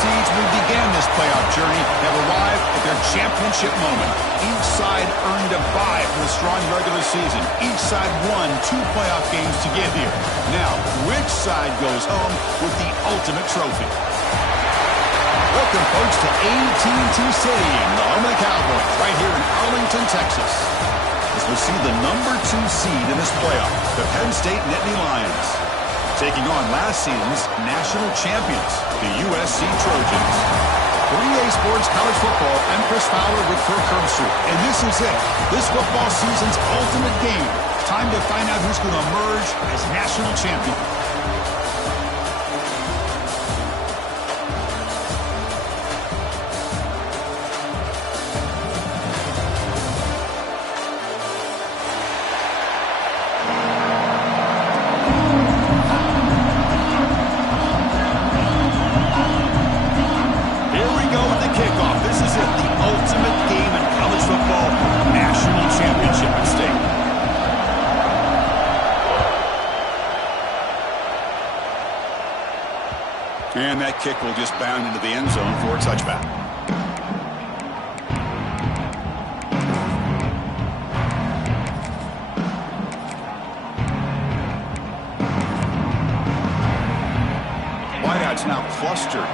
seeds who began this playoff journey have arrived at their championship moment. Each side earned a bye from a strong regular season. Each side won 2 playoff games to get here. Now, which side goes home with the ultimate trophy? Welcome, folks, to AT&T Stadium, the home of the Cowboys, right here in Arlington, Texas. As we'll see the number 2 seed in this playoff, the Penn State Nittany Lions, taking on last season's national champions, the USC Trojans. For EA Sports College Football, I'm Chris Fowler with Kirk Herbstreit, and this is it. This football season's ultimate game. Time to find out who's going to emerge as national champion. And that kick will just bound into the end zone for a touchback. Wideouts now clustered.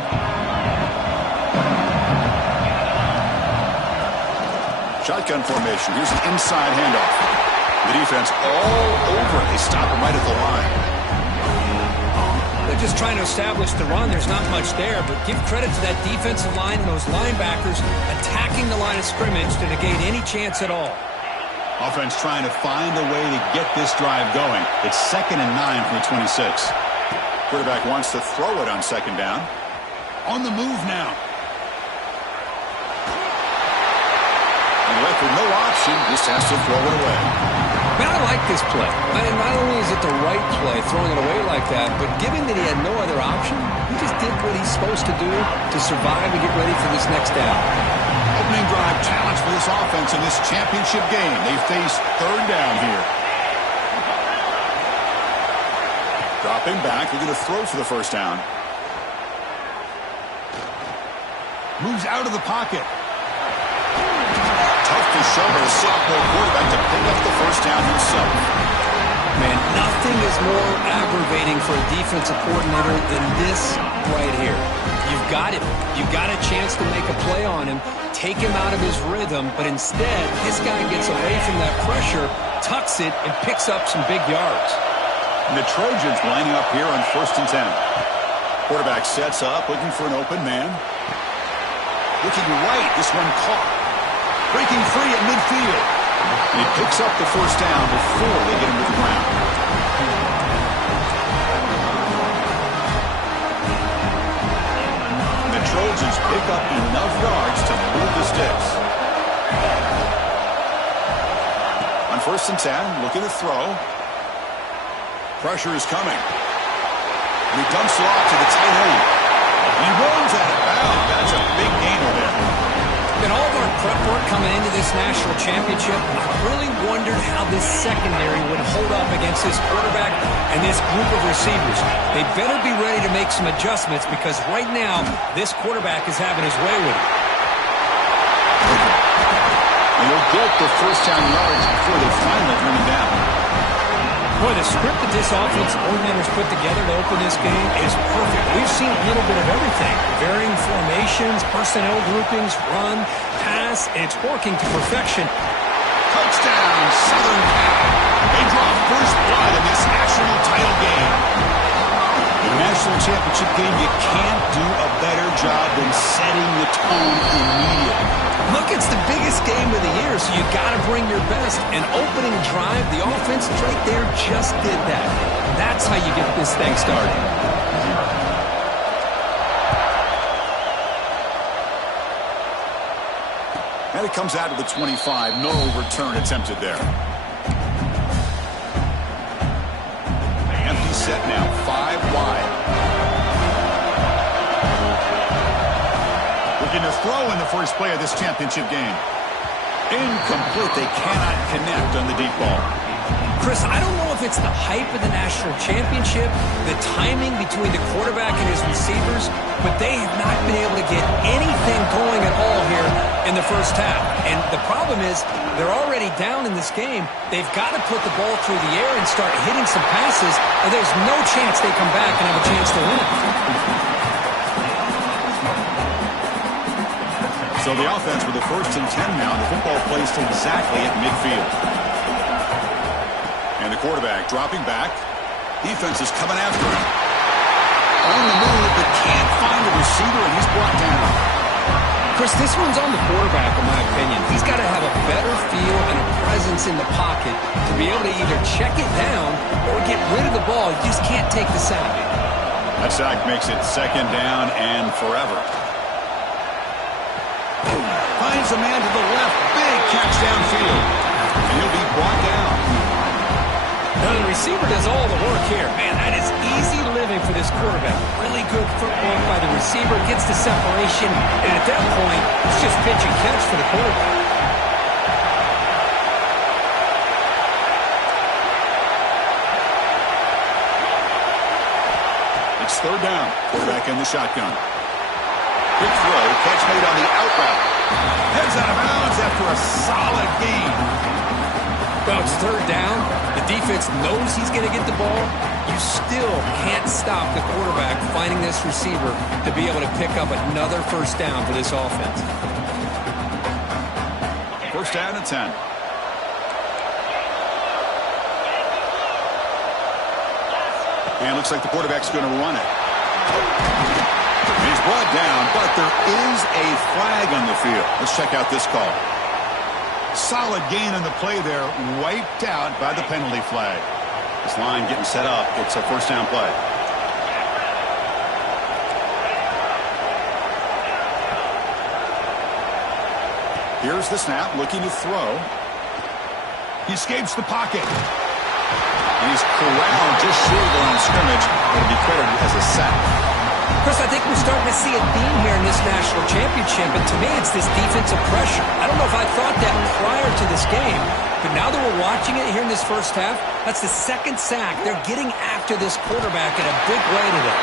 Shotgun formation. Here's an inside handoff. The defense all over it. They stop him right at the line. They're just trying to establish the run. There's not much there, but give credit to that defensive line and those linebackers attacking the line of scrimmage to negate any chance at all. Offense trying to find a way to get this drive going. It's 2nd and 9 from the 26. Quarterback wants to throw it on 2nd down. On the move now. And left with no option, just has to throw it away. Man, I like this play. Not only is it the right play, throwing it away like that, but given that he had no other option, he just did what he's supposed to do to survive and get ready for this next down. Opening drive challenge for this offense in this championship game. They face 3rd down here. Dropping back, they're going to throw for the 1st down. Moves out of the pocket. Tough to shoulder a sophomore quarterback to pick up the 1st down himself. Man, nothing is more aggravating for a defensive coordinator than this right here. You've got him. You've got a chance to make a play on him, take him out of his rhythm, but instead, this guy gets away from that pressure, tucks it, and picks up some big yards. And the Trojans lining up here on 1st and 10. Quarterback sets up, looking for an open man. Looking right, this one caught. Breaking free at midfield. And he picks up the 1st down before they get him to the ground. And the Trojans pick up enough yards to move the sticks. On 1st and 10, looking to throw. Pressure is coming. And he dumps it off to the tight end. And he runs out of bounds. That's a big gainer there. In all of our prep work coming into this national championship, I really wondered how this secondary would hold up against this quarterback and this group of receivers. They better be ready to make some adjustments because right now, this quarterback is having his way with it. And he'll get the 1st down yards before they finally bring him down. Boy, the script that this offensive coordinator's put together to open this game is perfect. We've seen a little bit of everything. Varying formations, personnel groupings, run, pass, and it's working to perfection. Touchdown, Southern Cal. They draw first blood in this national title game. The national championship game, you can't do a better job than setting the tone immediately. Look, it's the biggest game of the year, so you got to bring your best. An opening drive, the offense right there just did that. That's how you get this thing started. And it comes out of the 25. No return attempted there. Empty set now, 5 wide. Looking to throw in the first play of this championship game. Incomplete. They cannot connect on the deep ball. Chris, I don't know if it's the hype of the national championship, the timing between the quarterback and his receivers, but they have not been able to get anything going at all here in the first half. And the problem is they're already down in this game. They've got to put the ball through the air and start hitting some passes, or there's no chance they come back and have a chance to win it. So the offense with the 1st and 10 now. The football placed exactly at midfield. And the quarterback dropping back. Defense is coming after him. On the move, but can't find a receiver, and he's brought down. Chris, this one's on the quarterback, in my opinion. He's got to have a better feel and a presence in the pocket to be able to either check it down or get rid of the ball. You just can't take the sack. That sack makes it 2nd down and forever. Finds a man to the left. Big catch downfield. And he'll be brought down. Now the receiver does all the work here. Man, that is easy living for this quarterback. Really good footwork by the receiver. Gets the separation. And at that point, it's just pitch and catch for the quarterback. It's 3rd down. Quarterback in the shotgun. Quick throw. Catch made on the out route. Heads out of bounds after a solid gain. Well, it's 3rd down. The defense knows he's going to get the ball. You still can't stop the quarterback finding this receiver to be able to pick up another 1st down for this offense. 1st down and 10. And it looks like the quarterback's going to run it. He's brought down, but there is a flag on the field. Let's check out this call. Solid gain on the play there, wiped out by the penalty flag. This line getting set up. It's a 1st down play. Here's the snap, looking to throw. He escapes the pocket. And he's corralled just short of the line of scrimmage. It'll be credited as a sack. Chris, I think we're starting to see a theme here in this national championship, and to me it's this defensive pressure. I don't know if I thought that prior to this game, but now that we're watching it here in this first half, that's the 2nd sack. They're getting after this quarterback in a big way today.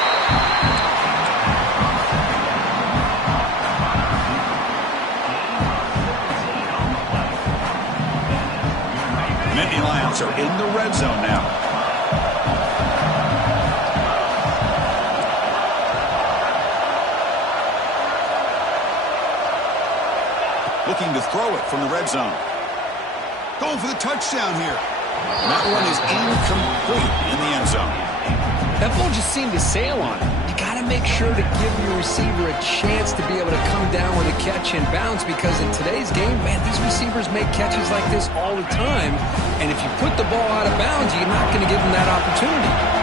Nittany Lions are in the red zone now. Looking to throw it from the red zone. Going for the touchdown here. And that one is incomplete in the end zone. That ball just seemed to sail on it. You got to make sure to give your receiver a chance to be able to come down with a catch and bounce, because in today's game, man, these receivers make catches like this all the time. And if you put the ball out of bounds, you're not going to give them that opportunity.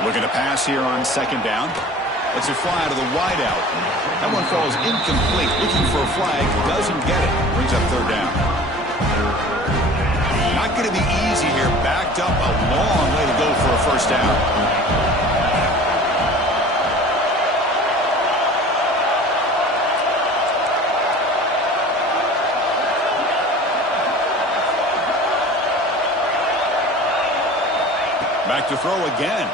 Looking to pass here on 2nd down. Lets it fly to the wideout. That one falls incomplete. Looking for a flag. Doesn't get it. Brings up 3rd down. Not going to be easy here. Backed up a long way to go for a 1st down. Back to throw again.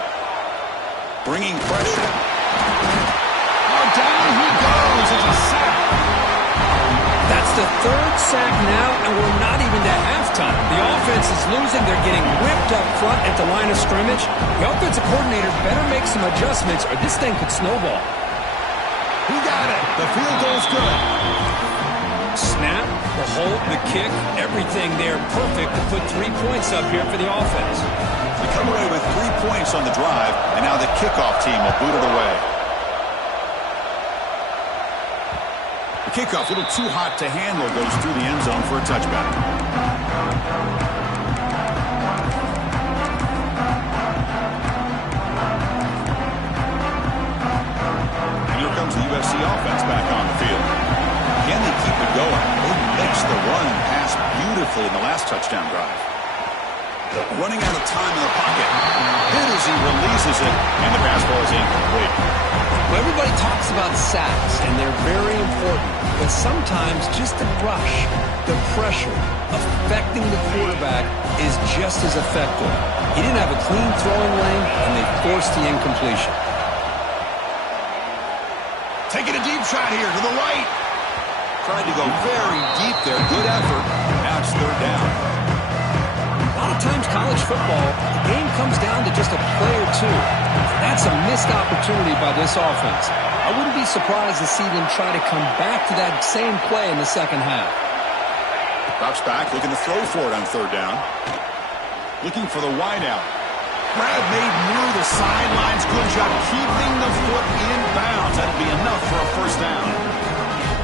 Bringing pressure. Oh, down he goes. It's a sack. That's the 3rd sack now, and we're not even to halftime. The offense is losing. They're getting whipped up front at the line of scrimmage. The offensive coordinator better make some adjustments, or this thing could snowball. He got it. The field goal's good. Snap, the hold, the kick, everything there perfect to put 3 points up here for the offense. We come away with 3 points on the drive, and now the kickoff team will boot it away. The kickoff, a little too hot to handle, goes through the end zone for a touchback. And here comes the USC offense back on the field. Can they keep it going? They mixed the run and pass beautifully in the last touchdown drive. Running out of time in the pocket. Hit as he releases it, and the pass ball is incomplete. Well, everybody talks about sacks, and they're very important, but sometimes just the rush, the pressure, affecting the quarterback is just as effective. He didn't have a clean throwing lane, and they forced the incompletion. Taking a deep shot here to the right. Tried to go very deep there. Good effort. Now it's third down. A lot of times college football, the game comes down to just a play or two. That's a missed opportunity by this offense. I wouldn't be surprised to see them try to come back to that same play in the second half. Drops back, looking to throw for it on third down. Looking for the wideout. Grab made near the sidelines. Good job keeping the foot in bounds. That'll be enough for a first down.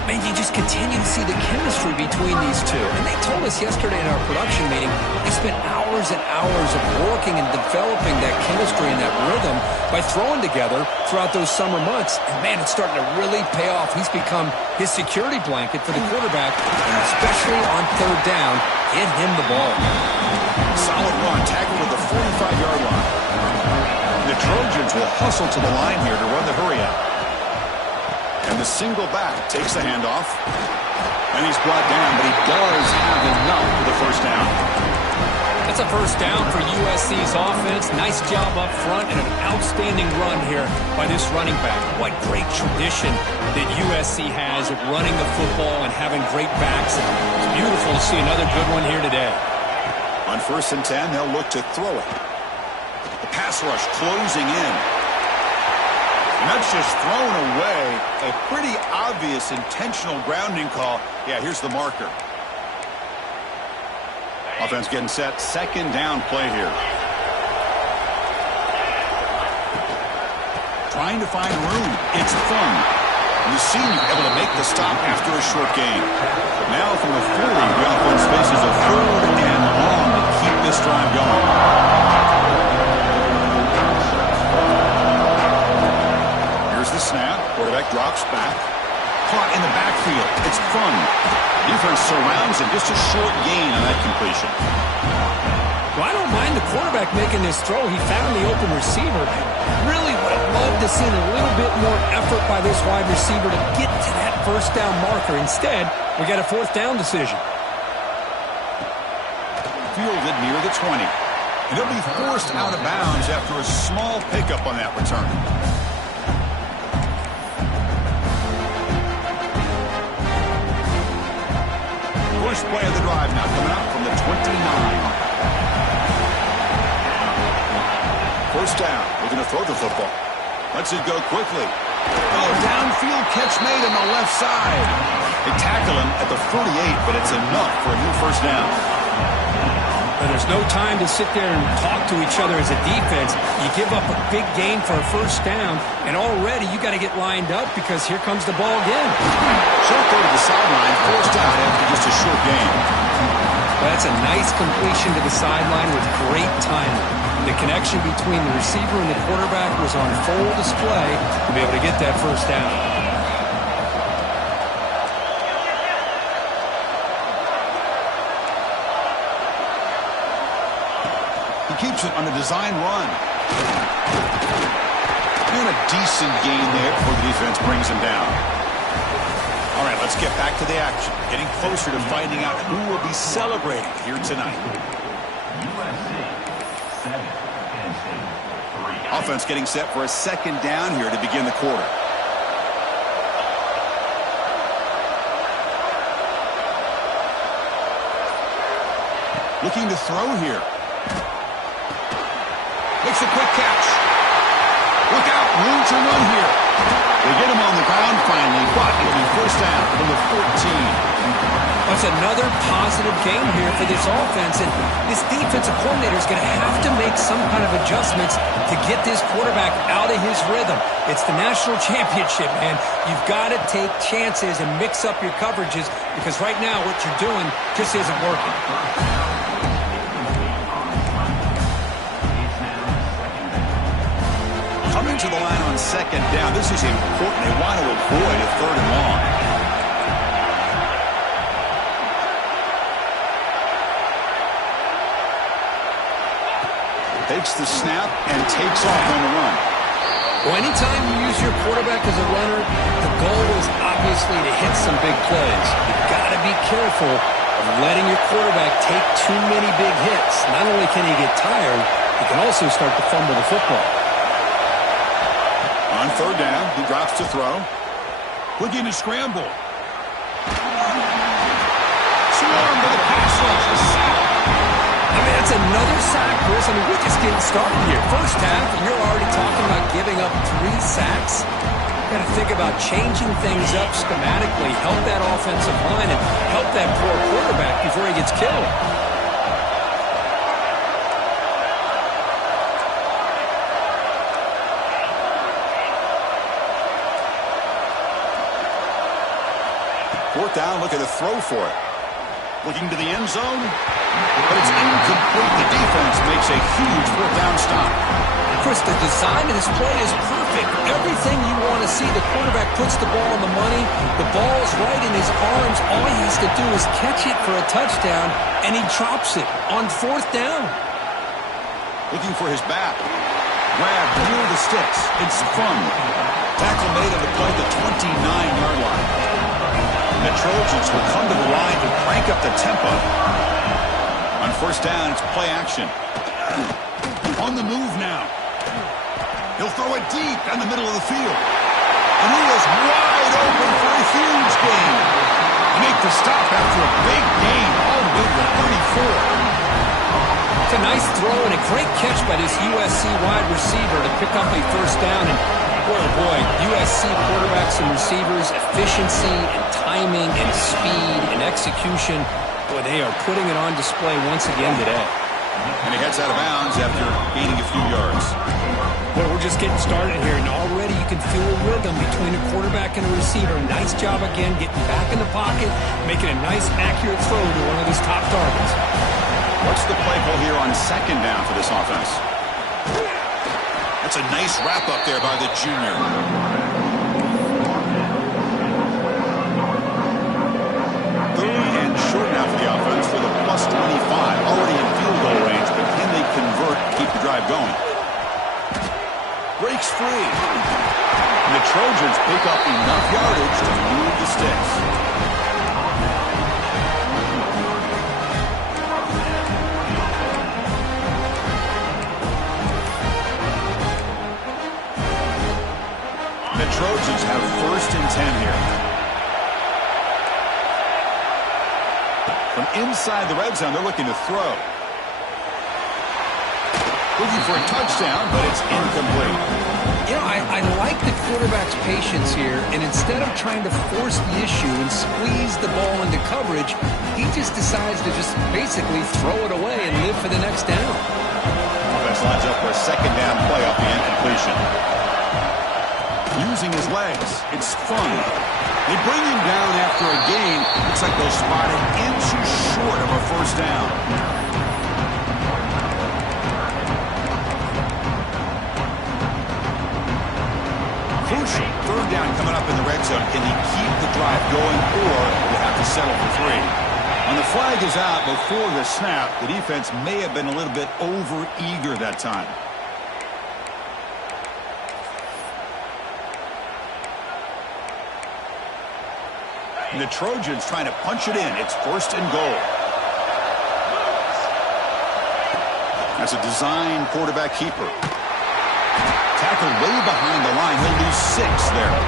Man, you just continue to see the chemistry between these two. And they told us yesterday in our production meeting, they spent hours and hours of working and developing that chemistry and that rhythm by throwing together throughout those summer months. And, man, it's starting to really pay off. He's become his security blanket for the quarterback, and especially on third down, get him the ball. Solid run, tackled at the 45-yard line. The Trojans will hustle to the line here to run the hurry out. And the single back takes the handoff. And he's brought down, but he does have enough for the first down. That's a first down for USC's offense. Nice job up front and an outstanding run here by this running back. What great tradition that USC has of running the football and having great backs. It's beautiful to see another good one here today. On 1st and 10, they'll look to throw it. The pass rush closing in. And that's just thrown away. A pretty obvious intentional grounding call. Yeah, here's the marker. Offense getting set. Second down play here. Trying to find room. It's Fung. And the senior able to make the stop after a short gain. Now from the 40, the offense faces a 3rd and long to keep this drive going. The snap, quarterback drops back, caught in the backfield. It's Fun. Defense surrounds him, just a short gain on that completion. Well, I don't mind the quarterback making this throw. He found the open receiver. Really would have loved to see a little bit more effort by this wide receiver to get to that first down marker. Instead, we got a 4th down decision. Fielded near the 20. And he'll be forced out of bounds after a small pickup on that return. First play of the drive now coming up from the 29. First down. Looking to throw the football. Lets it go quickly. Oh, downfield catch made on the left side. They tackle him at the 48, but it's enough for a new first down. But there's no time to sit there and talk to each other as a defense. You give up a big gain for a first down, and already you got to get lined up because here comes the ball again. Short throw to the sideline, forced out after just a short gain. Well, that's a nice completion to the sideline with great timing. The connection between the receiver and the quarterback was on full display to be able to get that first down. He keeps it on a design run. Doing a decent gain there before the defense brings him down. All right, let's get back to the action. Getting closer to finding out who will be celebrating here tonight. Offense getting set for a second down here to begin the quarter. Looking to throw here. Makes a quick catch. Look out, room to run here. They get him on the ground finally, but it'll be first down from the 14. That's another positive game here for this offense, and this defensive coordinator is going to have to make some kind of adjustments to get this quarterback out of his rhythm. It's the national championship, man. You've got to take chances and mix up your coverages because right now what you're doing just isn't working. Coming to the line on second down. This is important. They want to avoid a 3rd and long. Takes the snap and takes off on the run. Well, anytime you use your quarterback as a runner, the goal is obviously to hit some big plays. You've got to be careful of letting your quarterback take too many big hits. Not only can he get tired, he can also start to fumble the football. On third down, he drops to throw. Looking to scramble. Swarm with a pass rush, a sack. I mean, that's another sack, Chris. I mean, we're just getting started here. First half, and you're already talking about giving up 3 sacks. You've got to think about changing things up schematically, help that offensive line, and help that poor quarterback before he gets killed. Fourth down, looking to throw for it. Looking to the end zone, but it's incomplete. The defense makes a huge fourth down stop. Chris, the design of this play is perfect. Everything you want to see. The quarterback puts the ball on the money. The ball's right in his arms. All he has to do is catch it for a touchdown, and he drops it on fourth down. Looking for his back. Grab near the sticks. It's fun. Tackle made on the play at the 29-yard line. The Trojans will come to the line to crank up the tempo. On first down, it's play action. On the move now. He'll throw it deep in the middle of the field. And he is wide open for a huge gain. Make the stop after a big gain all the way to the 34. It's a nice throw and a great catch by this USC wide receiver to pick up a first down. And boy, oh boy, USC quarterbacks and receivers, efficiency and timing and speed and execution. Boy, they are putting it on display once again today. And he heads out of bounds after gaining a few yards. Well, we're just getting started here, and already you can feel a rhythm between a quarterback and a receiver. Nice job again getting back in the pocket, making a nice, accurate throw to one of his top targets. What's the play call here on second down for this offense? That's a nice wrap up there by the junior. Third and short now for the offense for the plus 25. Already in field goal range, but can they convert, keep the drive going? Breaks free. And the Trojans pick up enough yardage to move the sticks. The Trojans have first and 10 here. From inside the red zone, they're looking to throw. Looking for a touchdown, but it's incomplete. You know, I like the quarterback's patience here, and instead of trying to force the issue and squeeze the ball into coverage, he just decides to just basically throw it away and live for the next down. Offense lines up for a second down play off the incompletion. Using his legs, it's fun. They bring him down after a gain. Looks like they'll spot it inches short of a first down. Crucial third down coming up in the red zone. Can he keep the drive going, or will have to settle for 3? When the flag is out before the snap, the defense may have been a little bit over-eager that time. And the Trojans trying to punch it in. It's first and goal. That's a design quarterback keeper. Tackled way behind the line. He'll lose 6 there.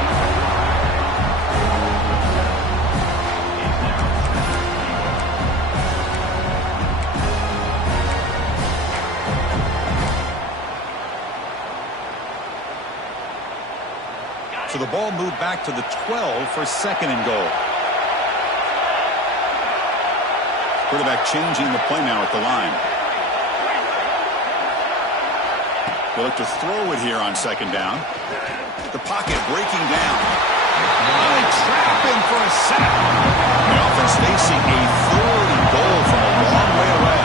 So the ball moved back to the 12 for second and goal. Quarterback changing the play now at the line. They look to throw it here on second down. The pocket breaking down. They trap him for a sack. The offense facing a third and goal from a long way away.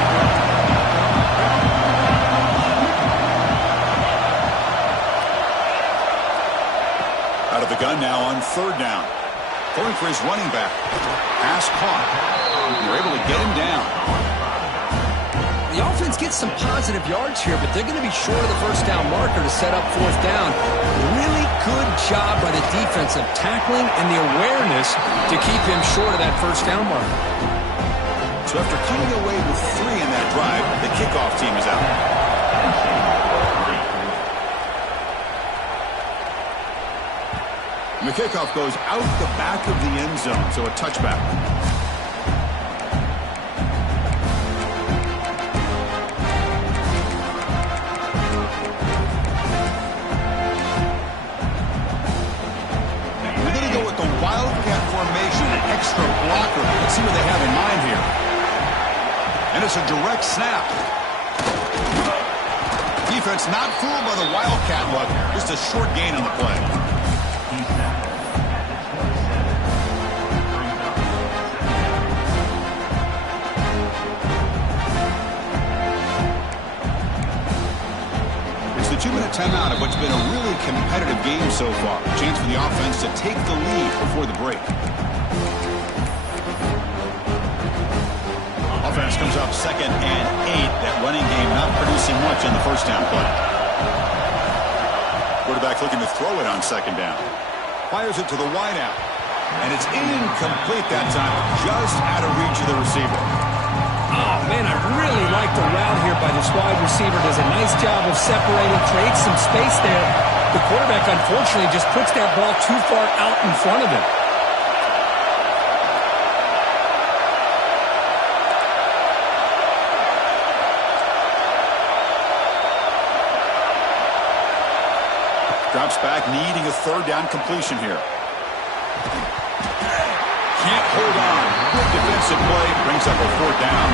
Out of the gun now on third down. Going for his running back. Pass caught. You're able to get him down. The offense gets some positive yards here, but they're going to be short of the first down marker to set up fourth down. Really good job by the defense of tackling and the awareness to keep him short of that first down marker. So after coming away with 3 in that drive, the kickoff team is out. And the kickoff goes out the back of the end zone, so a touchback. Extra blocker. Let's see what they have in mind here. And it's a direct snap. Defense not fooled by the Wildcat look. Just a short gain on the play. It's the 2-minute timeout of what's been a really competitive game so far. A chance for the offense to take the lead before the break. Offense comes up 2nd and 8. That running game not producing much on the first down play. Quarterback looking to throw it on 2nd down. Fires it to the wideout. And it's incomplete that time. Just out of reach of the receiver. Oh, man, I really like the route here by this wide receiver. Does a nice job of separating, creates some space there. The quarterback, unfortunately, just puts that ball too far out in front of him. Drops back, needing a 3rd down completion here. Can't hold on. Good defensive play. Brings up a 4th down.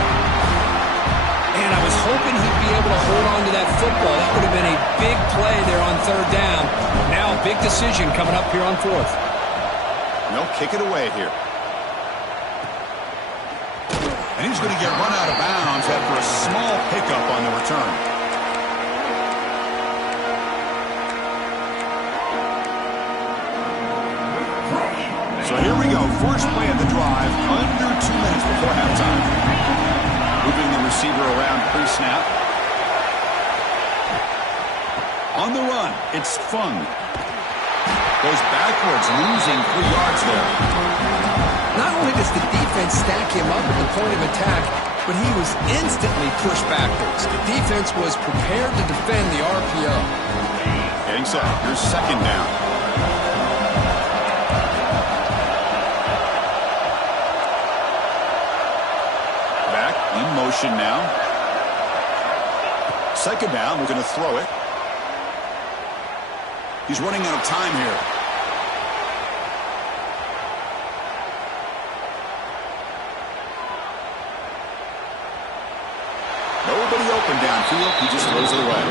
And I was hoping he'd be able to hold on to that football. That would have been a big play there on 3rd down. Now a big decision coming up here on 4th. They'll kick it away here. And he's going to get run out of bounds after a small pickup on the return. So here we go. First play of the drive, under 2 minutes before halftime. Moving the receiver around pre-snap. On the run, it's Fung. Goes backwards, losing 3 yards there. Not only does the defense stack him up at the point of attack, but he was instantly pushed backwards. The defense was prepared to defend the RPO. Getting set. Here's 2nd down. Motion now. 2nd down. We're going to throw it. He's running out of time here. Nobody open downfield. He just throws it away.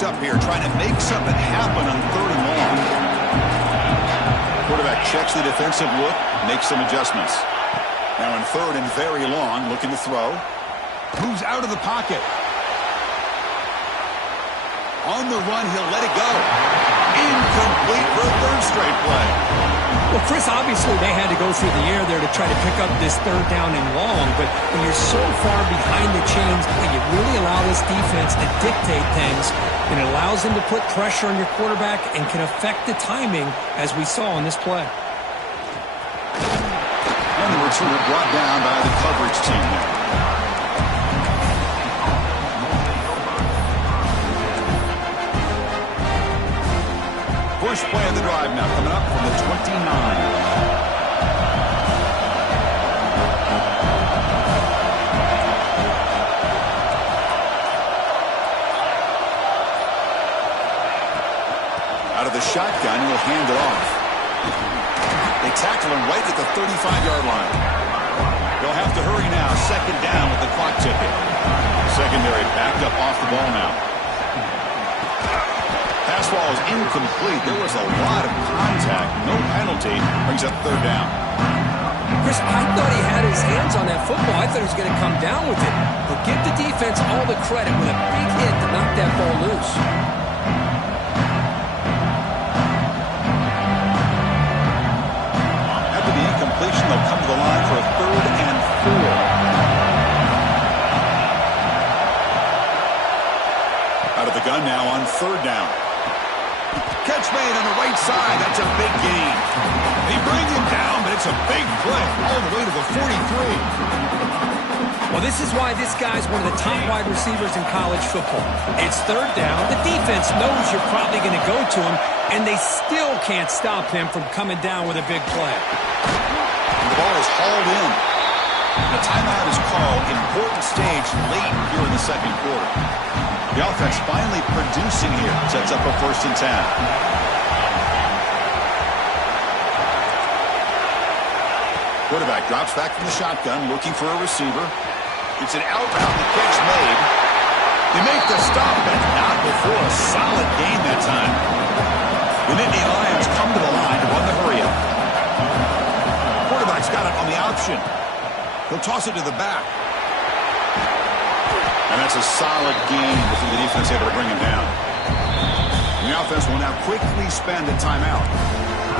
Up here trying to make something happen on 3rd and long. Quarterback checks the defensive look, makes some adjustments. Now in 3rd and very long, looking to throw. Moves out of the pocket. On the run, he'll let it go. Incomplete for a 3rd straight play. Well, Chris, obviously they had to go through the air there to try to pick up this 3rd down and long, but when you're so far behind the chains, you really allow this defense to dictate things, and it allows them to put pressure on your quarterback and can affect the timing, as we saw in this play. And the return brought down by the coverage team there. First play of the drive now coming up from the 29. Out of the shotgun, he'll hand it off. They tackle him right at the 35-yard line. They'll have to hurry now. 2nd down with the clock ticking. Secondary backed up off the ball now. Pass ball is incomplete. There was a lot of contact. No penalty. Brings up 3rd down. Chris, I thought he had his hands on that football. I thought he was going to come down with it. But give the defense all the credit with a big hit to knock that ball loose. After the incompletion, they'll come to the line for a 3rd and 4. Out of the gun now on 3rd down. Catch made on the right side. That's a big gain. They bring him down, but it's a big play all the way to the 43. Well, this is why this guy's one of the top wide receivers in college football. It's 3rd down. The defense knows you're probably going to go to him, and they still can't stop him from coming down with a big play. The ball is hauled in. The timeout is called. Important stage late here in the 2nd quarter. The offense finally producing here. Sets up a 1st and 10. Quarterback drops back from the shotgun, looking for a receiver. It's an out route. The catch made. They make the stop, but not before a solid gain that time. The Nittany Lions come to the line to run the hurry-up. Quarterback's got it on the option. He'll toss it to the back. And that's a solid gain before the defense able to bring him down. And the offense will now quickly spend a timeout.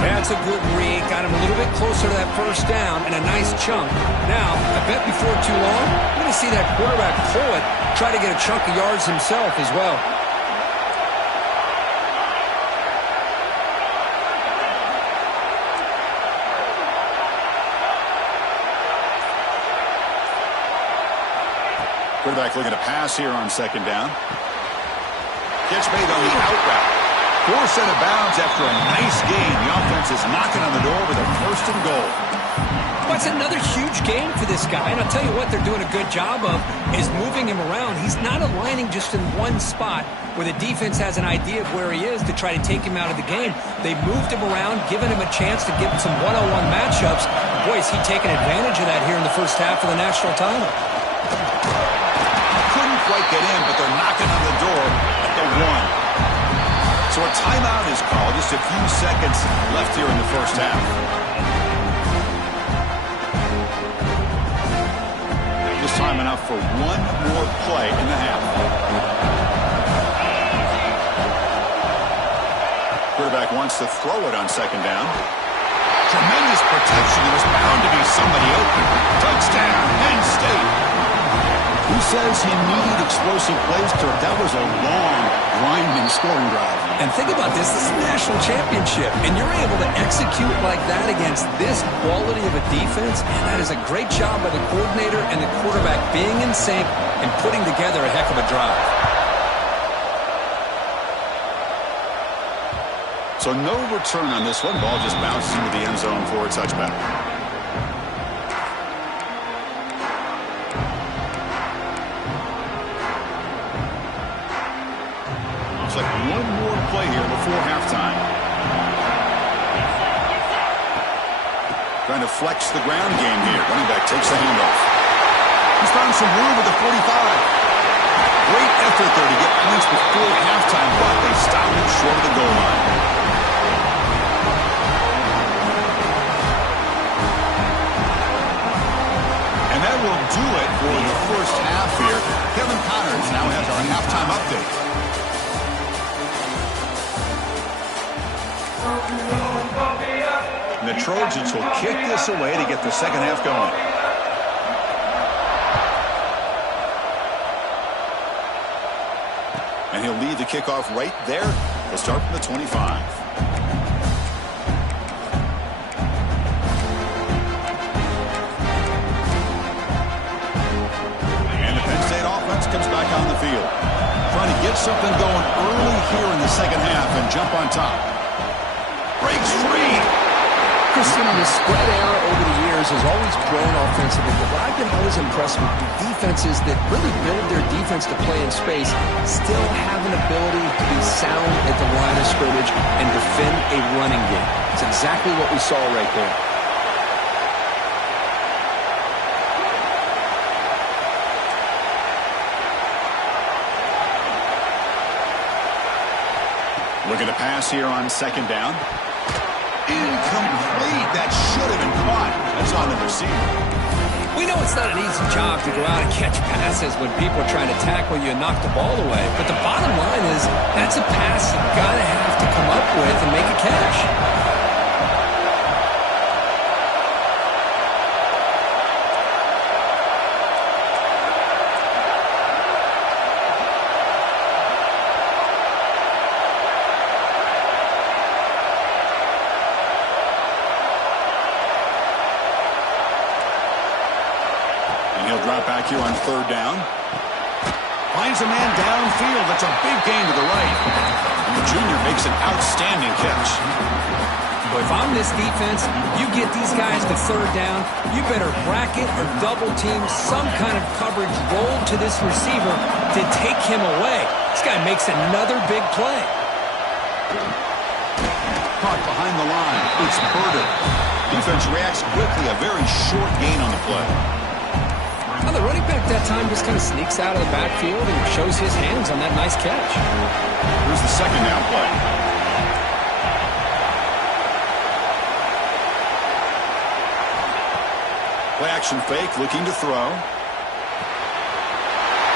That's a good read. Got him a little bit closer to that 1st down and a nice chunk. Now, I bet before too long, you're going to see that quarterback pull it, try to get a chunk of yards himself as well. Quarterback looking to pass here on 2nd down. Catch made on the out route. 4 set of bounds after a nice gain. The offense is knocking on the door with a 1st and goal. Well, it's another huge game for this guy. And I'll tell you what they're doing a good job of is moving him around. He's not aligning just in one spot where the defense has an idea of where he is to try to take him out of the game. They moved him around, given him a chance to get some one-on-one matchups. Boy, is he taking advantage of that here in the 1st half of the national title. Quite get in, but they're knocking on the door at the 1. So a timeout is called. Just a few seconds left here in the 1st half. This time enough for one more play in the half. Quarterback wants to throw it on 2nd down. Tremendous protection. There was bound to be somebody open. Touchdown, Penn State. Who says he needed explosive plays, Kirk? That was a long, grinding scoring drive. And think about this. This is a national championship, and you're able to execute like that against this quality of a defense, and that is a great job by the coordinator and the quarterback being in sync and putting together a heck of a drive. So no return on this one. Ball just bounces into the end zone for a touchback. Looks like one more play here before halftime. Trying to flex the ground game here. Running back takes the handoff. He's found some room at the 45. Great effort there to get points before halftime, but they stopped it short of the goal line. And that will do it for the 1st half here. Kevin Connors now has our halftime update. And the Trojans will kick this away to get the 2nd half going. And he'll lead the kickoff right there. He'll start from the 25. And the Penn State offense comes back on the field. Trying to get something going early here in the 2nd half and jump on top. Breaks free. Christian, the spread era over the years has always grown offensively, but what I've been always impressed with the defenses that really build their defense to play in space still have an ability to be sound at the line of scrimmage and defend a running game. It's exactly what we saw right there. Looking to pass here on 2nd down. Incomplete. That should have been caught. That's on the receiver. We know it's not an easy job to go out and catch passes when people are trying to tackle you and knock the ball away. But the bottom line is that's a pass you've got to have to come up with and make a catch. Drop back here on third down. Finds a man downfield. That's a big gain to the right. And the junior makes an outstanding catch. Well, if I'm this defense, you get these guys to third down, you better bracket or double team some kind of coverage roll to this receiver to take him away. This guy makes another big play. Caught behind the line. It's Burden. Defense reacts quickly. A very short gain on the play. Well, the running back that time just kind of sneaks out of the backfield and shows his hands on that nice catch. Here's the second down play. Play action fake, looking to throw.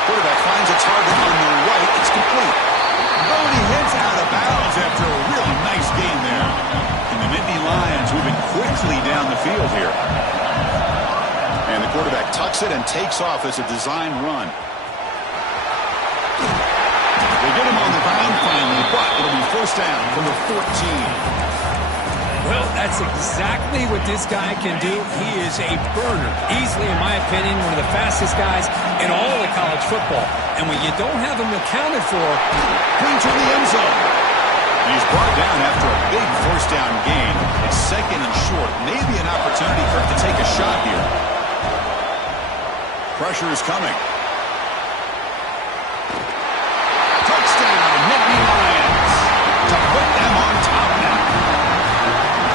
Quarterback finds a target on the right. It's complete. Oh, he heads out of bounds after a really nice gain there. And the Nittany Lions moving quickly down the field here. And the quarterback tucks it and takes off as a design run. They get him on the ground finally, but it'll be first down from the 14. Well, that's exactly what this guy can do. He is a burner. Easily, in my opinion, one of the fastest guys in all of college football. And when you don't have him accounted for, clean to the end zone. He's brought down after a big first down gain. It's second and short. Maybe an opportunity for him to take a shot here. Pressure is coming. Touchdown, Nittany Lions. To put them on top now.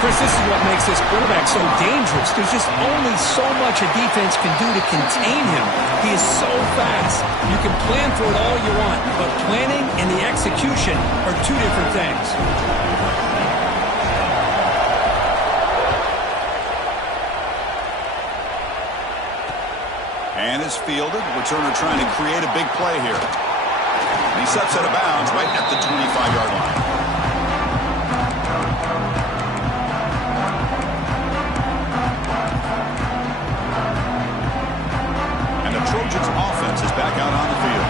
Chris, this is what makes this quarterback so dangerous. There's just only so much a defense can do to contain him. He is so fast. You can plan for it all you want, but planning and the execution are two different things. And is fielded. Returner trying to create a big play here. And he steps out of bounds right at the 25-yard line. And the Trojans' offense is back out on the field.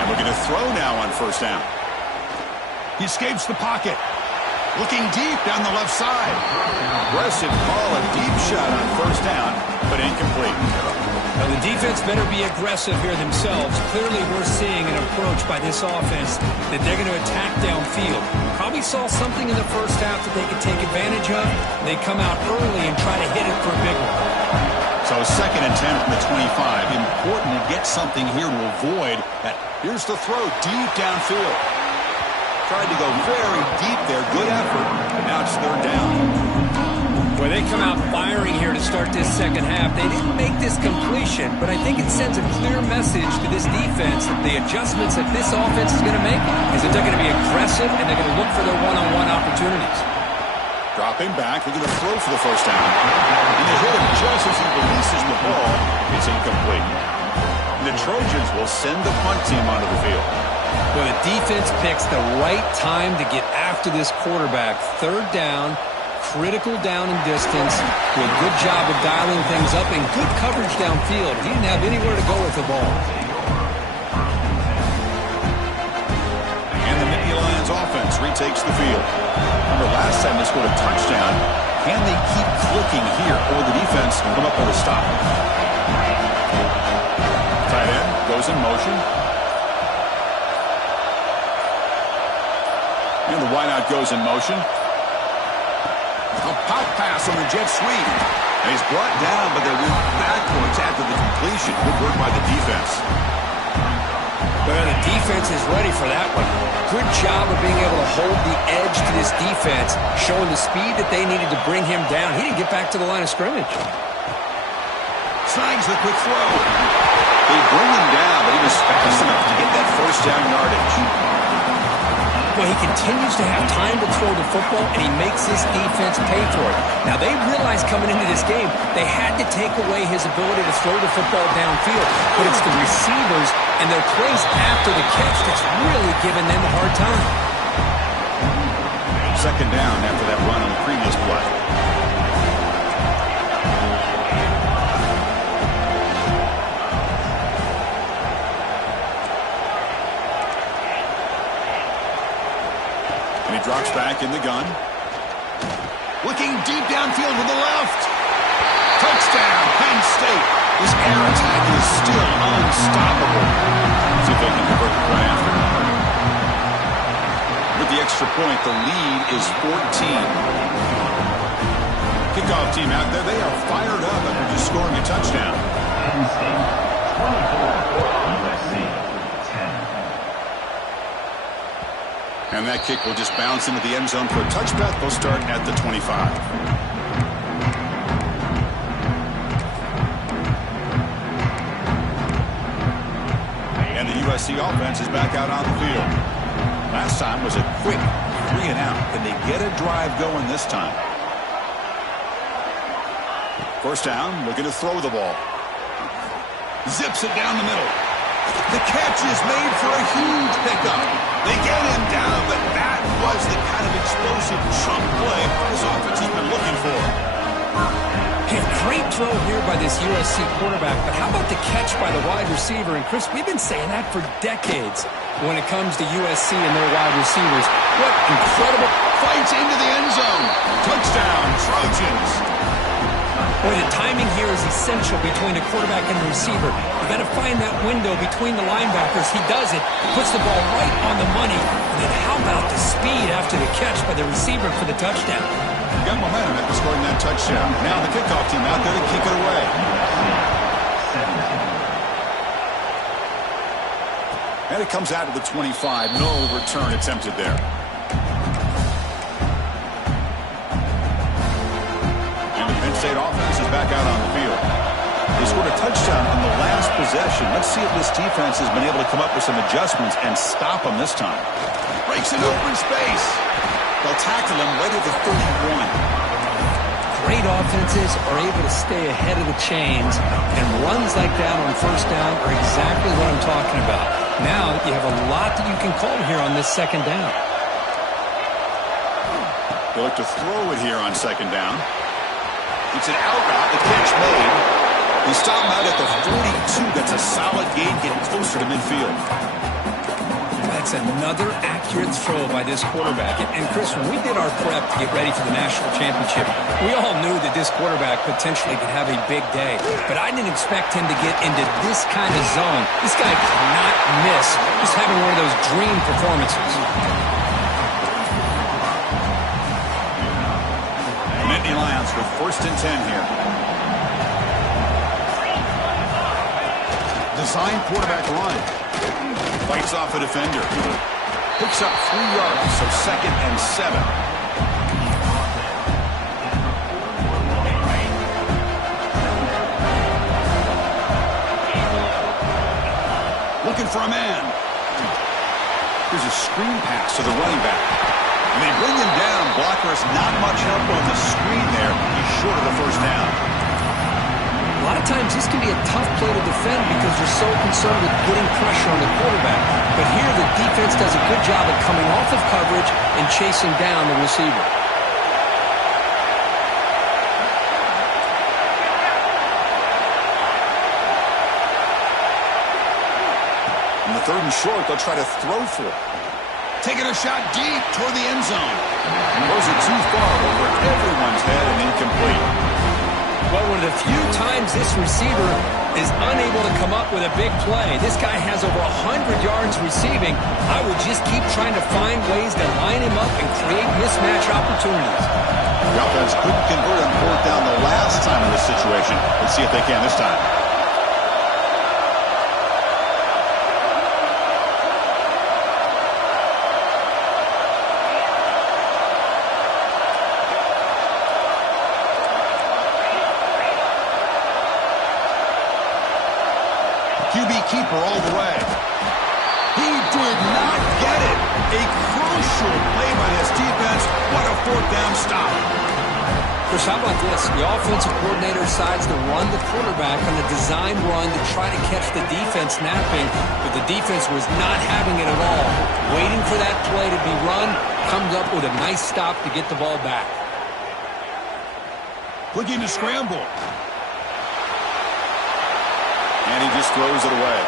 And we're going to throw now on first down. He escapes the pocket. Looking deep down the left side. Aggressive call, a deep shot on first down, but incomplete. Well, the defense better be aggressive here themselves. Clearly, we're seeing an approach by this offense that they're going to attack downfield. Probably saw something in the first half that they could take advantage of. They come out early and try to hit it for a big one. So second and 10 from the 25. Important to get something here to avoid that. Here's the throw deep downfield. Tried to go very deep there. Good effort. But now it's third down. Well, they come out firing here to start this second half. They didn't make this completion, but I think it sends a clear message to this defense that the adjustments that this offense is going to make is that they're going to be aggressive and they're going to look for their one-on-one opportunities. Dropping back, looking to throw for the first down. And they hit him just as he releases the ball. It's incomplete. And the Trojans will send the punt team onto the field. Well, the defense picks the right time to get after this quarterback. Third down, critical down and distance. Do a good job of dialing things up and good coverage downfield. He didn't have anywhere to go with the ball. And the Nittany Lions offense retakes the field. Remember, last time they scored a touchdown. Can they keep clicking here, or the defense come up with a stop? Tight end goes in motion. And the wideout goes in motion. A pop pass on the jet sweep. And he's brought down, but they went backwards after the completion. Good work by the defense. Well, the defense is ready for that one. Good job of being able to hold the edge to this defense, showing the speed that they needed to bring him down. He didn't get back to the line of scrimmage. Slides the quick throw. They bring him down, but he was fast enough to get that first down yardage. Well, he continues to have time to throw the football, and he makes his defense pay for it. Now, they realized coming into this game they had to take away his ability to throw the football downfield, but it's the receivers and their plays after the catch that's really giving them a hard time. Second down after that run on the previous play. And he drops back in the gun. Looking deep downfield with the left. Touchdown, Penn State. This air attack is still unstoppable. See if they can convert the point after. With the extra point, the lead is 14. Kickoff team out there, they are fired up after just scoring a touchdown. Penn State 24, USC 10. And that kick will just bounce into the end zone for a touchback. They'll start at the 25. And the USC offense is back out on the field. Last time was a quick 3 and out. Can they get a drive going this time? First down, looking to throw the ball. Zips it down the middle. The catch is made for a huge pickup. They get him down, but that was the kind of explosive chunk play this offense has been looking for. Hey, great throw here by this USC quarterback, but how about the catch by the wide receiver? And, Chris, we've been saying that for decades when it comes to USC and their wide receivers. What incredible Fights into the end zone. Touchdown, Trojans. Boy, the timing here is essential between the quarterback and the receiver. You got to find that window between the linebackers. He does it, puts the ball right on the money. And then how about the speed after the catch by the receiver for the touchdown? Got momentum after scoring that touchdown. Now the kickoff team out there to kick it away. And it comes out of the 25. No return attempted there. And the Penn State offense is back out on the field. They scored a touchdown on the last possession. Let's see if this defense has been able to come up with some adjustments and stop them this time. Breaks an open space. They'll tackle him right at the 31. Great offenses are able to stay ahead of the chains, and runs like that on first down are exactly what I'm talking about. Now you have a lot that you can call here on this second down. They look to throw it here on second down. It's an out route. The catch made. He stopped him out at the 42. That's a solid gain, getting closer to midfield. That's another accurate throw by this quarterback. And Chris, when we did our prep to get ready for the national championship, we all knew that this quarterback potentially could have a big day. But I didn't expect him to get into this kind of zone. This guy cannot miss. Just having one of those dream performances. Nittany Lions with 1st and 10 here. Design quarterback run. Fights off a defender. Picks up 3 yards, so 2nd and 7. Looking for a man. Here's a screen pass to the running back. And they bring him down. Blocker has not much help on the screen there. He's short of the first down. A lot of times this can be a tough play to defend because you're so concerned with getting pressure on the quarterback. But here the defense does a good job of coming off of coverage and chasing down the receiver. In the 3rd and short, they'll try to throw for it. Taking a shot deep toward the end zone. And those are too far over everyone's head and incomplete. Well, one of the few times this receiver is unable to come up with a big play. This guy has over 100 yards receiving. I would just keep trying to find ways to line him up and create mismatch opportunities. The offense couldn't convert on 4th down the last time in this situation. Let's see if they can this time. QB keeper all the way. He did not get it. A crucial crucial play by this defense. What a fourth down stop. Chris, how about this? The offensive coordinator decides to run the quarterback on a design run to try to catch the defense napping, but the defense was not having it at all. Waiting for that play to be run, comes up with a nice stop to get the ball back. Looking to scramble. And he just throws it away.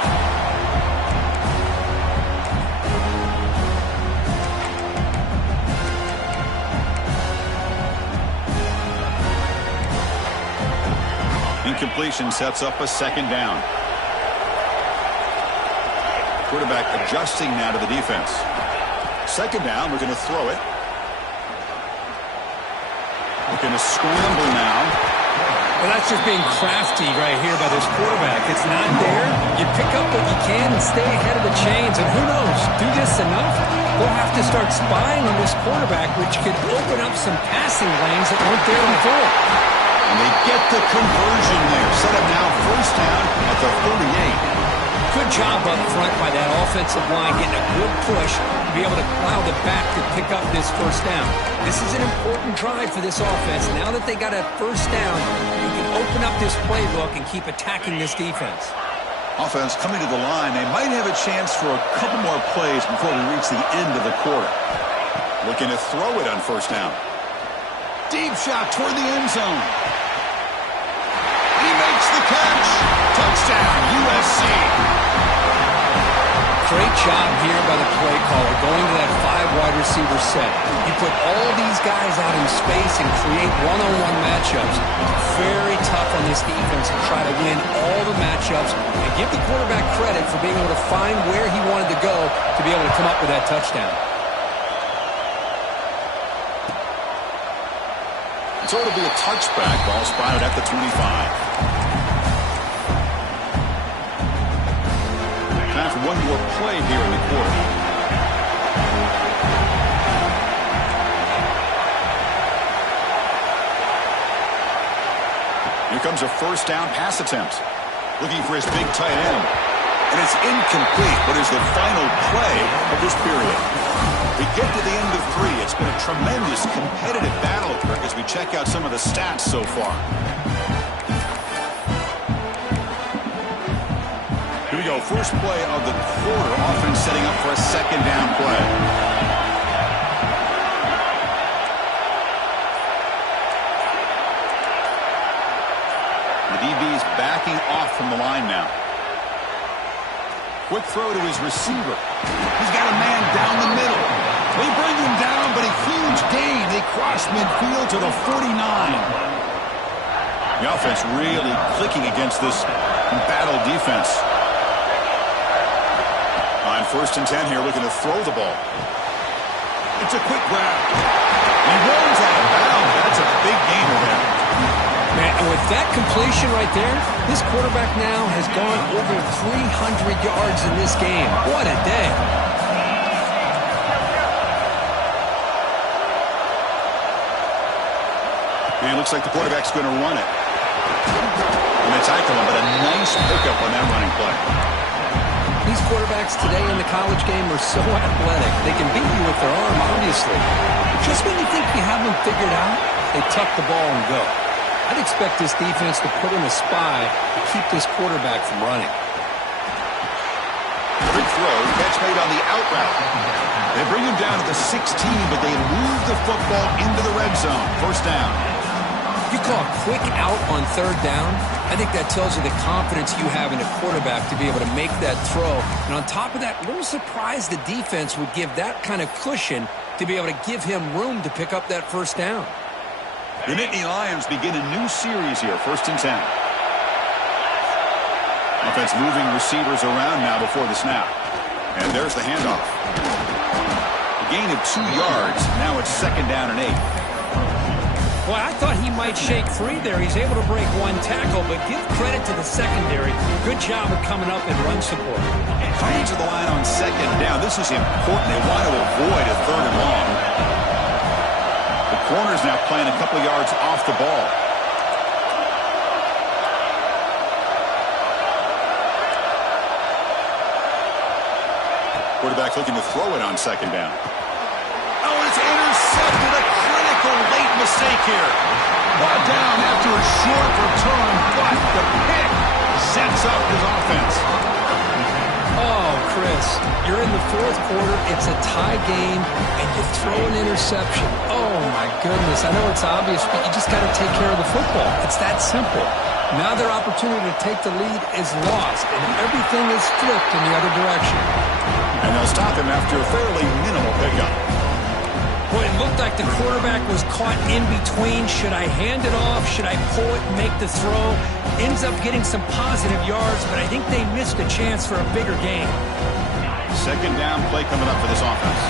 Incompletion sets up a second down. Quarterback adjusting now to the defense. Second down, we're going to throw it. Looking to scramble now. Well, that's just being crafty right here by this quarterback. It's not there. You pick up what you can and stay ahead of the chains. And who knows, do this enough, they'll have to start spying on this quarterback, which could open up some passing lanes that weren't there before. And they get the conversion there. Set up now first down at the 38. Good job up front by that offensive line, getting a good push to be able to plow the back to pick up this first down. This is an important drive for this offense. Now that they got a first down, you can open up this playbook and keep attacking this defense. Offense coming to the line. They might have a chance for a couple more plays before we reach the end of the quarter. Looking to throw it on first down. Deep shot toward the end zone. He makes the catch. Touchdown, USC. Great job here by the play caller, going to that 5-wide receiver set. You put all these guys out in space and create one-on-one matchups. Very tough on this defense to try to win all the matchups and give the quarterback credit for being able to find where he wanted to go to be able to come up with that touchdown. So it'll be a touchback. Ball spotted at the 25. Time for one more play here in the quarter. Here comes a first down pass attempt. Looking for his big tight end. And it's incomplete, but is the final play of this period. We get to the end of 3. It's been a tremendous competitive battle as we check out some of the stats so far. Here we go. First play of the quarter. Offense setting up for a second down play. The DB's backing off from the line now. Quick throw to his receiver. He's got a man down the middle. They bring him down, but a huge gain. They cross midfield to the 49. The offense really clicking against this embattled defense. On first and 10 here, looking to throw the ball. It's a quick grab. He runs out of bounds. That's a big gainer there. Man, and with that completion right there, this quarterback now has gone over 300 yards in this game. What a day. And it looks like the quarterback's going to run it. And they tackle him, but a nice pickup on that running play. These quarterbacks today in the college game are so athletic. They can beat you with their arm, obviously. Just when you think you have them figured out, they tuck the ball and go. I'd expect this defense to put in a spy to keep this quarterback from running. Big throw, catch made on the out route. They bring him down to the 16, but they move the football into the red zone. First down. You call a quick out on third down, I think that tells you the confidence you have in a quarterback to be able to make that throw. And on top of that, a little surprised the defense would give that kind of cushion to be able to give him room to pick up that first down. The Nittany Lions begin a new series here, first and 10. Offense moving receivers around now before the snap. And there's the handoff. A gain of 2 yards. Now it's second down and 8. Well, I thought he might shake free there. He's able to break one tackle, but give credit to the secondary. Good job of coming up and run support. Coming to the line on second down. This is important. They want to avoid a third and long. The corner's now playing a couple yards off the ball. Quarterback looking to throw it on second down. mistake here. Brought down after a short return, but the pick sets up his offense. Oh, Chris, you're in the fourth quarter, it's a tie game, and you throw an interception. Oh, my goodness. I know it's obvious, but you just got to take care of the football. It's that simple. Now their opportunity to take the lead is lost, and everything is flipped in the other direction. And they'll stop him after a fairly minimal pickup. Boy, it looked like the quarterback was caught in between. Should I hand it off? Should I pull it and make the throw? Ends up getting some positive yards, but I think they missed a chance for a bigger gain. Second down play coming up for this offense.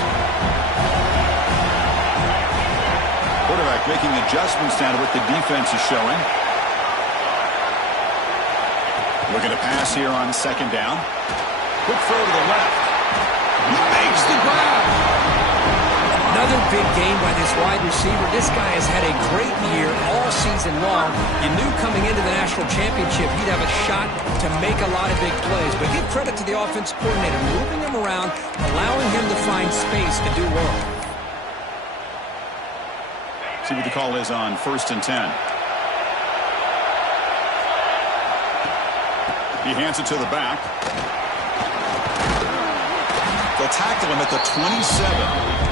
Quarterback making adjustments now to what the defense is showing. Looking to pass here on second down. Quick throw to the left. He makes the grab. Another big game by this wide receiver. This guy has had a great year all season long. You knew coming into the national championship he'd have a shot to make a lot of big plays. But give credit to the offense coordinator, moving him around, allowing him to find space to do work. See what the call is on 1st and 10. He hands it to the back. They'll tackle him at the 27.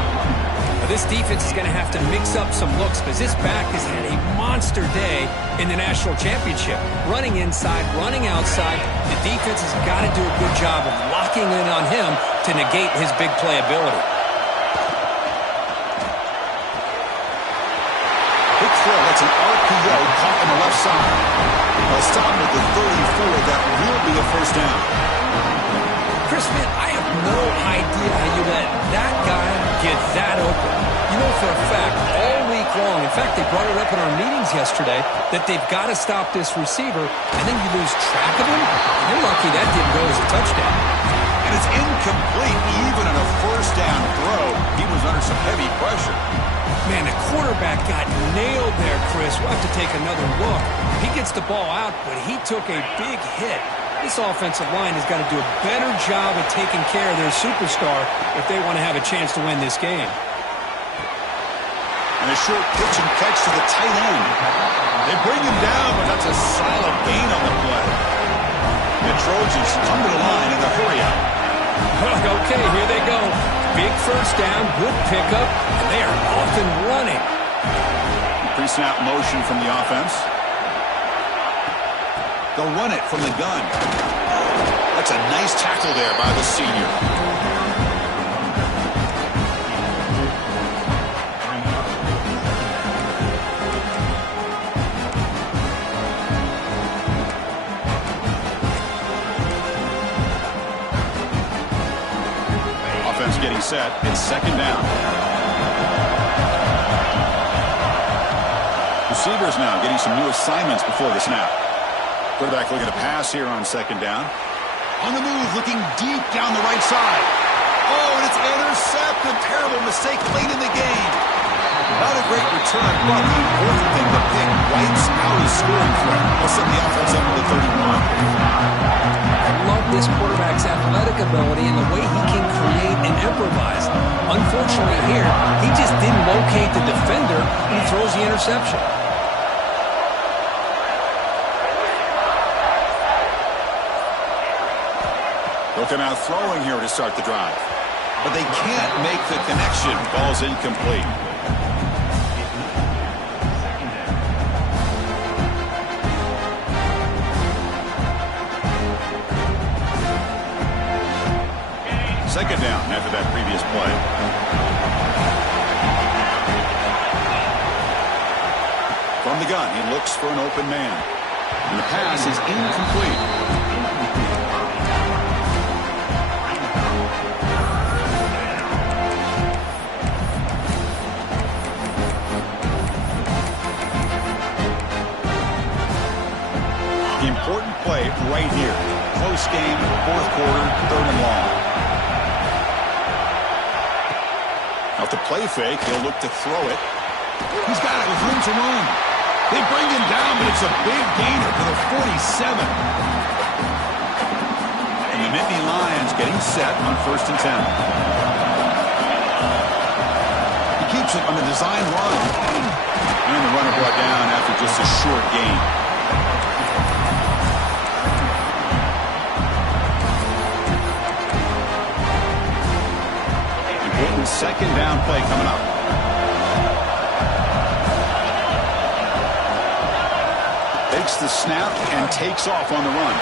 This defense is going to have to mix up some looks because this back has had a monster day in the national championship. Running inside, running outside. The defense has got to do a good job of locking in on him to negate his big play ability. Quick throw. That's an RPO caught on the left side. They'll stop him at the 34. That will be a first down. Chris, man, I have no idea how you let that guy get that open. You know for a fact, all week long, in fact, they brought it up in our meetings yesterday, that they've got to stop this receiver, and then you lose track of him. You're lucky that didn't go as a touchdown. And it's incomplete. Even on a first down throw, he was under some heavy pressure. Man, the quarterback got nailed there, Chris. We'll have to take another look. He gets the ball out, but he took a big hit. This offensive line has got to do a better job of taking care of their superstar if they want to have a chance to win this game. And a short pitch and catch to the tight end. They bring him down, but that's a solid gain on the play. The Trojans come to the line in the hurry up. Okay, here they go. Big first down, good pickup, and they are off and running. Pre-snap motion from the offense. They'll run it from the gun. That's a nice tackle there by the senior. Offense getting set. It's second down. Receivers now getting some new assignments before the snap. Quarterback looking to pass here on second down. On the move, looking deep down the right side. Oh, and it's intercepted. Terrible mistake late in the game. Not a great return, but the important thing, the pick wipes out his scoring threat. Will send the offense up to the 31. I love this quarterback's athletic ability and the way he can create and improvise. Unfortunately here, he just didn't locate the defender when he throws the interception. Looking out throwing here to start the drive. But they can't make the connection. Ball's incomplete. Second down after that previous play. From the gun, he looks for an open man. And the pass is incomplete. Important play right here. Close game, fourth quarter, third and long. Out the play fake, he'll look to throw it. He's got it with room to run. They bring him down, but it's a big gainer to the 47. And the Nittany Lions getting set on 1st and 10. He keeps it on the design run. And the runner brought down after just a short gain. Important second down play coming up. Takes the snap and takes off on the run.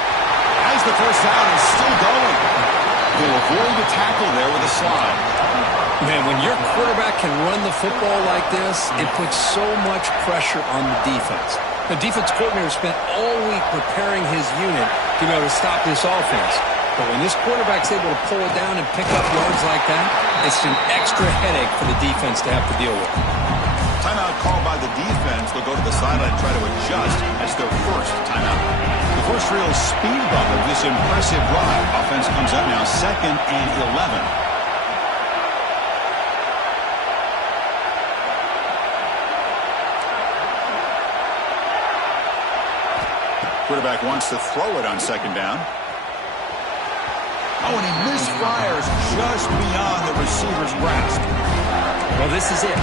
Has the first down and still going. He'll avoid the tackle there with a slide. Man, when your quarterback can run the football like this, it puts so much pressure on the defense. The defense coordinator spent all week preparing his unit to be able to stop this offense. But when this quarterback's able to pull it down and pick up yards like that, it's an extra headache for the defense to have to deal with. Timeout called by the defense. They'll go to the sideline and try to adjust. That's their first timeout. The first real speed bump of this impressive drive. Offense comes up now 2nd and 11. Quarterback wants to throw it on 2nd down. Oh, and he misfires just beyond the receiver's grasp. Well, this is it.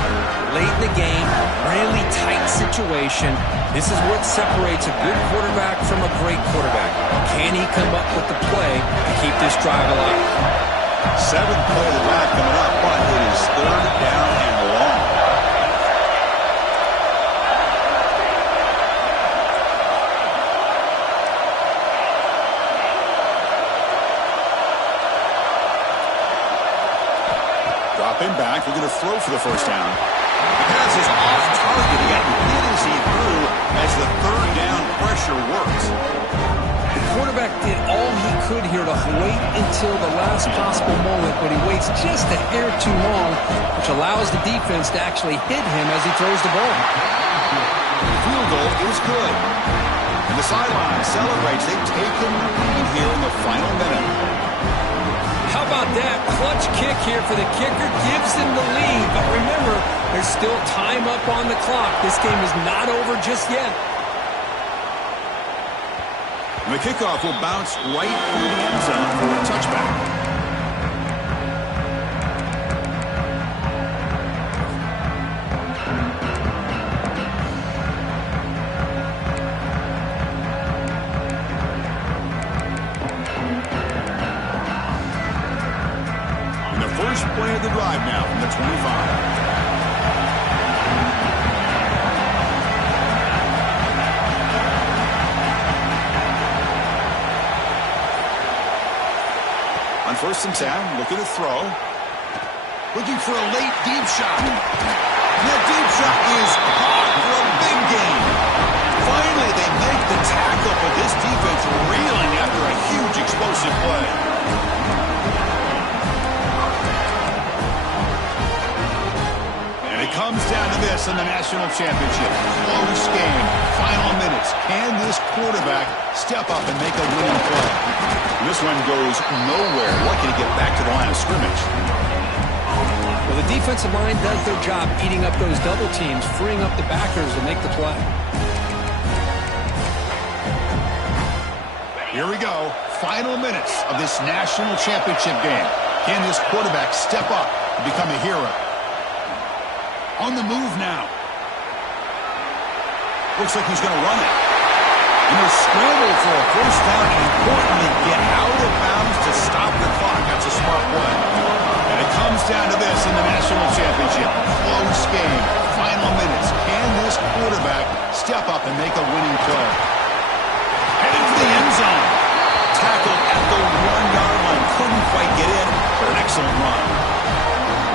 Late in the game, really tight situation. This is what separates a good quarterback from a great quarterback. Can he come up with the play to keep this drive alive? 7th play of the drive coming up, but it is 3rd down and long. Dropping back, we're going to throw for the first down. The pass is off target. He got hit as he threw as the 3rd down pressure works. The quarterback did all he could here to wait until the last possible moment, but he waits just a hair too long, which allows the defense to actually hit him as he throws the ball. The field goal is good. And the sideline celebrates. They've taken the lead here in the final minute. How about that? Clutch kick here for the kicker. Gives them the lead. But remember, there's still time up on the clock. This game is not over just yet. And the kickoff will bounce right through the end zone for a touchback. First play of the drive now from the 25. On 1st and 10, looking to throw. Looking for a late deep shot. And that deep shot is caught for a big gain. Finally, they make the tackle, but this defense reeling after a huge explosive play. Comes down to this in the national championship. Close game, final minutes. Can this quarterback step up and make a winning play? This one goes nowhere. Lucky to get back to the line of scrimmage. Well, the defensive line does their job eating up those double teams, freeing up the backers to make the play. Here we go. Final minutes of this national championship game. Can this quarterback step up and become a hero? On the move now. Looks like he's going to run it. And they're scrambling for a first down and importantly get out of bounds to stop the clock. That's a smart play. And it comes down to this in the national championship. Close game. Final minutes. Can this quarterback step up and make a winning play? Heading for the end zone. Tackled at the 1-yard line. Couldn't quite get in, but an excellent run.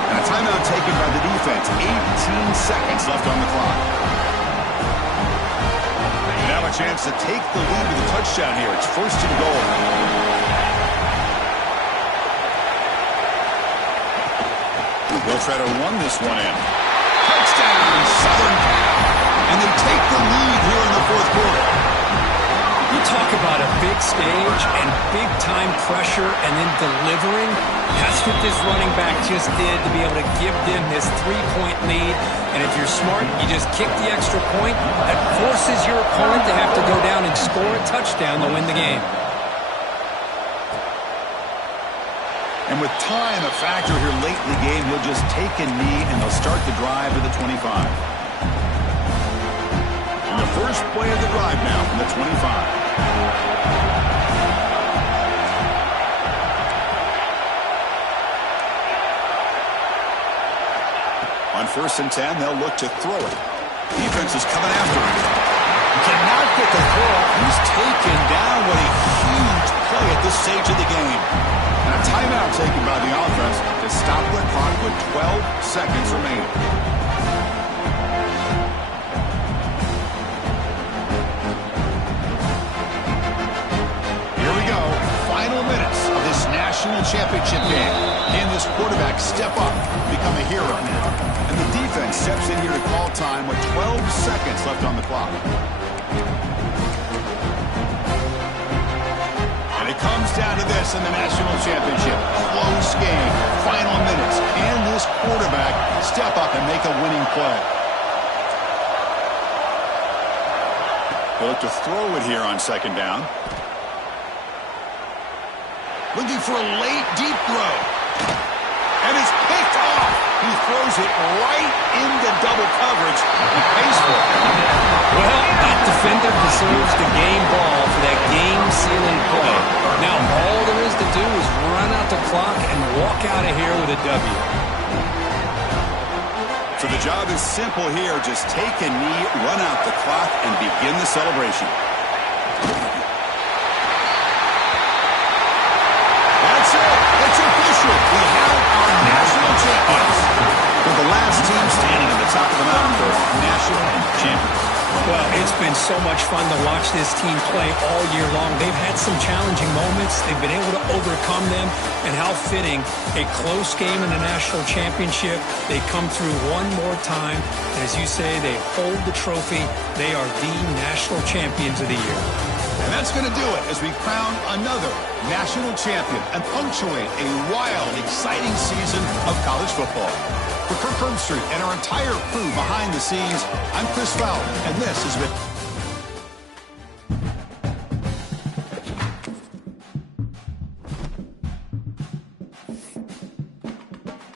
And a timeout taken by the defense. 18 seconds left on the clock. Now a chance to take the lead with a touchdown here. It's 1st and goal. They'll try to run this one in. Touchdown, Southern Cal. And they take the lead here in the 4th quarter. You talk about a big stage and big-time pressure and then delivering. That's what this running back just did to be able to give them this 3-point lead. And if you're smart, you just kick the extra point. That forces your opponent to have to go down and score a touchdown to win the game. And And with time a factor here late in the game, he'll just take a knee and they'll start the drive to the 25. And the first play of the drive now from the 25. On 1st and 10, they'll look to throw it. Defense is coming after him. Cannot get the throw. He's taken down. What a huge play at this stage of the game. And a timeout taken by the offense to stop the clock with 12 seconds remaining. Here we go. Final minutes of this national championship game. Can this quarterback step up, become a hero? And the defense steps in here to call time with 12 seconds left on the clock. And it comes down to this in the national championship. Close game, final minutes. Can this quarterback step up and make a winning play? They'll look to throw it here on 2nd down. Looking for a late, deep throw. And it's picked off. He throws it right into double coverage and pays for it. Well, that defender deserves the game ball for that game-sealing play. Now, all there is to do is run out the clock and walk out of here with a W. So the job is simple here. Just take a knee, run out the clock, and begin the celebration. That's it. It's official. We have our national champions. We're the last team standing at the top of the mountain for national champions. Well, it's been so much fun to watch this team play all year long. They've had some challenging moments. They've been able to overcome them. And how fitting, a close game in the national championship. They come through one more time. And as you say, they hold the trophy. They are the national champions of the year. And that's going to do it as we crown another national champion and punctuate a wild, exciting season of college football. For Kirk Herbstreit and our entire crew behind the scenes, I'm Chris Fowler, and this has been